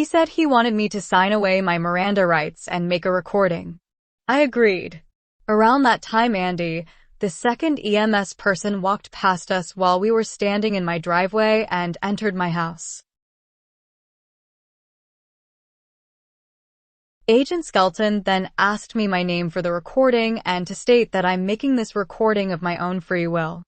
He said he wanted me to sign away my Miranda rights and make a recording. I agreed. Around that time, Andy, the second EMS person, walked past us while we were standing in my driveway and entered my house. Agent Skelton then asked me my name for the recording and to state that I'm making this recording of my own free will.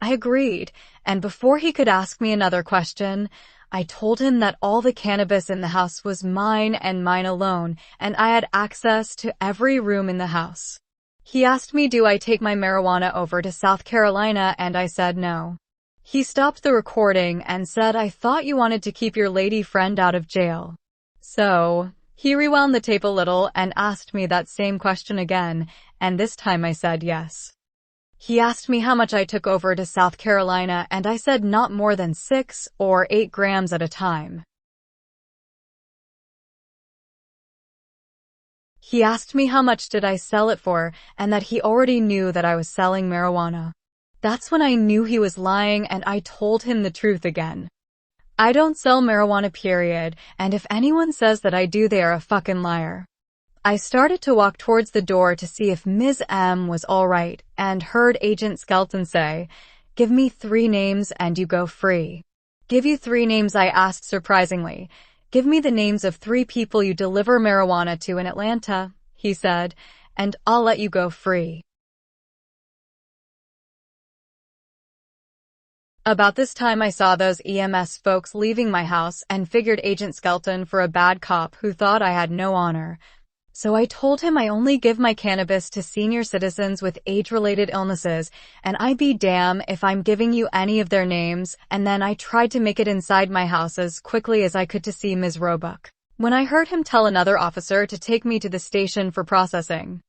I agreed, and before he could ask me another question, I told him that all the cannabis in the house was mine and mine alone, and I had access to every room in the house. He asked me, do I take my marijuana over to South Carolina, and I said no. He stopped the recording and said, I thought you wanted to keep your lady friend out of jail. So he rewound the tape a little and asked me that same question again, and this time I said yes. He asked me how much I took over to South Carolina, and I said not more than 6 or 8 grams at a time. He asked me how much did I sell it for, and that he already knew that I was selling marijuana. That's when I knew he was lying, and I told him the truth again. I don't sell marijuana, period, and if anyone says that I do, they are a fucking liar. I started to walk towards the door to see if Ms. M was all right, and heard Agent Skelton say, give me 3 names and you go free. Give you 3 names, I asked surprisingly. Give me the names of 3 people you deliver marijuana to in Atlanta, he said, and I'll let you go free. About this time I saw those EMS folks leaving my house and figured Agent Skelton for a bad cop who thought I had no honor. So I told him I only give my cannabis to senior citizens with age-related illnesses, and I'd be damn if I'm giving you any of their names, and then I tried to make it inside my house as quickly as I could to see Ms. Roebuck, when I heard him tell another officer to take me to the station for processing.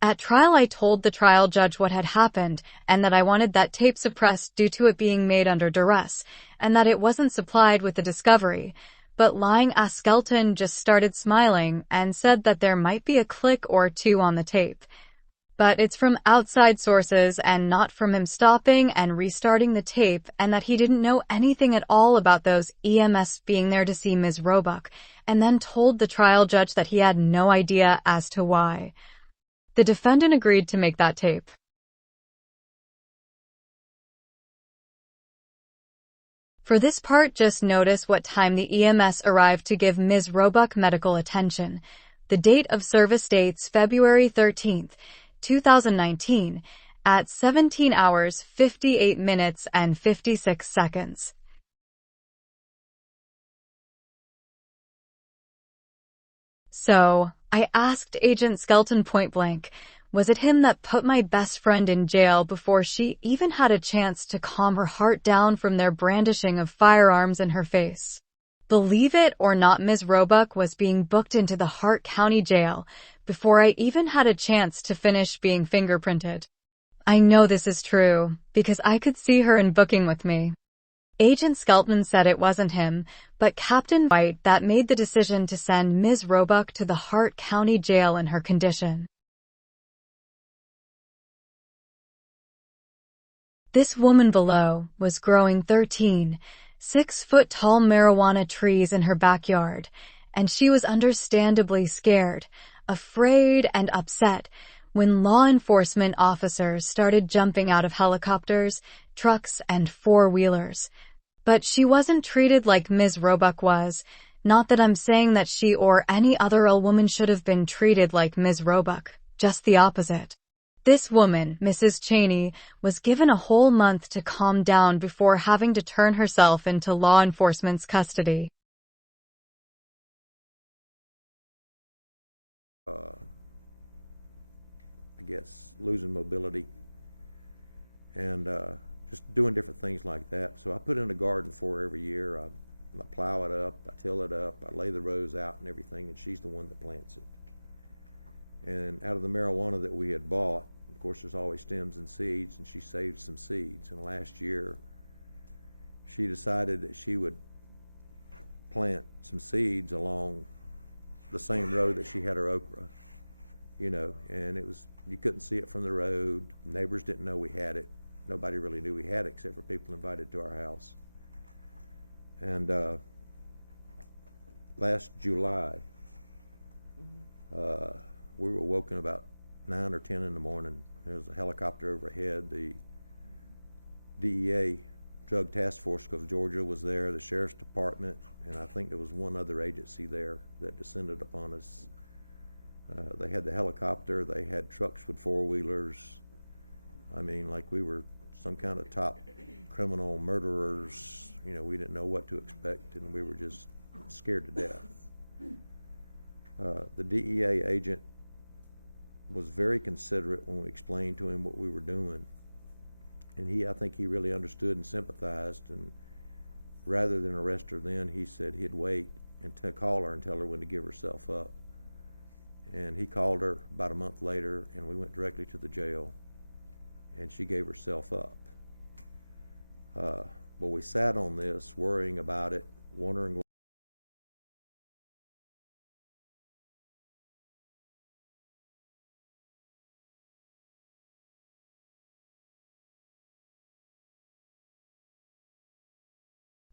At trial, I told the trial judge what had happened, and that I wanted that tape suppressed due to it being made under duress, and that it wasn't supplied with the discovery. But lying-ass Skelton just started smiling and said that there might be a click or 2 on the tape. But it's from outside sources and not from him stopping and restarting the tape, and that he didn't know anything at all about those EMS being there to see Ms. Roebuck, and then told the trial judge that he had no idea as to why. The defendant agreed to make that tape. For this part, just notice what time the EMS arrived to give Ms. Roebuck medical attention. The date of service states February 13th, 2019, at 17 hours, 58 minutes, and 56 seconds. So, I asked Agent Skelton point blank, was it him that put my best friend in jail before she even had a chance to calm her heart down from their brandishing of firearms in her face? Believe it or not, Ms. Roebuck was being booked into the Hart County Jail before I even had a chance to finish being fingerprinted. I know this is true, because I could see her in booking with me. Agent Skelton said it wasn't him, but Captain White that made the decision to send Ms. Roebuck to the Hart County Jail in her condition. This woman below was growing 13 6-foot-tall marijuana trees in her backyard, and she was understandably scared, afraid, and upset when law enforcement officers started jumping out of helicopters, trucks, and four-wheelers. But she wasn't treated like Ms. Roebuck was. Not that I'm saying that she or any other ill woman should have been treated like Ms. Roebuck, just the opposite. This woman, Mrs. Cheney, was given a whole month to calm down before having to turn herself into law enforcement's custody. I guess losing mobility and just doing different things like that. So I put in a garden for her every year. I plow it up, I till it up, I lay the rows out and everything, and she's the one that plants it. And out of the marijuana that we had bought, of course, there's always stems and seeds, and she saved some seeds. And last year, she decided that she would plant some seeds along the same road that she had her okra, you know, and it was, you couldn't see it from the road. Neighbors didn't know we had it. Nobody really knew we had it except for people invited to our house. And last July, we were woken about 9 or 10 in the morning. There was a helicopter overhead. The DEA Drug Task Force of Georgia was there, the Sheriff's Department, and I think there was one other agency there that descended upon us. They had the helicopter, they had trucks with four-wheelers. I mean, like we were some kind of top criminal murderers. You know, we didn't know what to expect, and we were just scared to death. The DEA agent was very considerate when we explained to him what we were doing. And I think he really understood and sympathized, and rather than arrest her then, he said he'd wait and call her and tell her when to give herself up. And he called her about a month later, and we went directly to the jail, and she gave herself up. Well, we sat on this, worrying about it, wondering.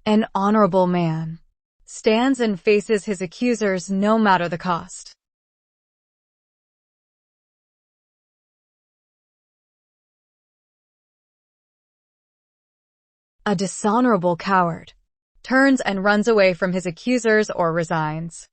An honorable man stands and faces his accusers no matter the cost. A dishonorable coward turns and runs away from his accusers or resigns.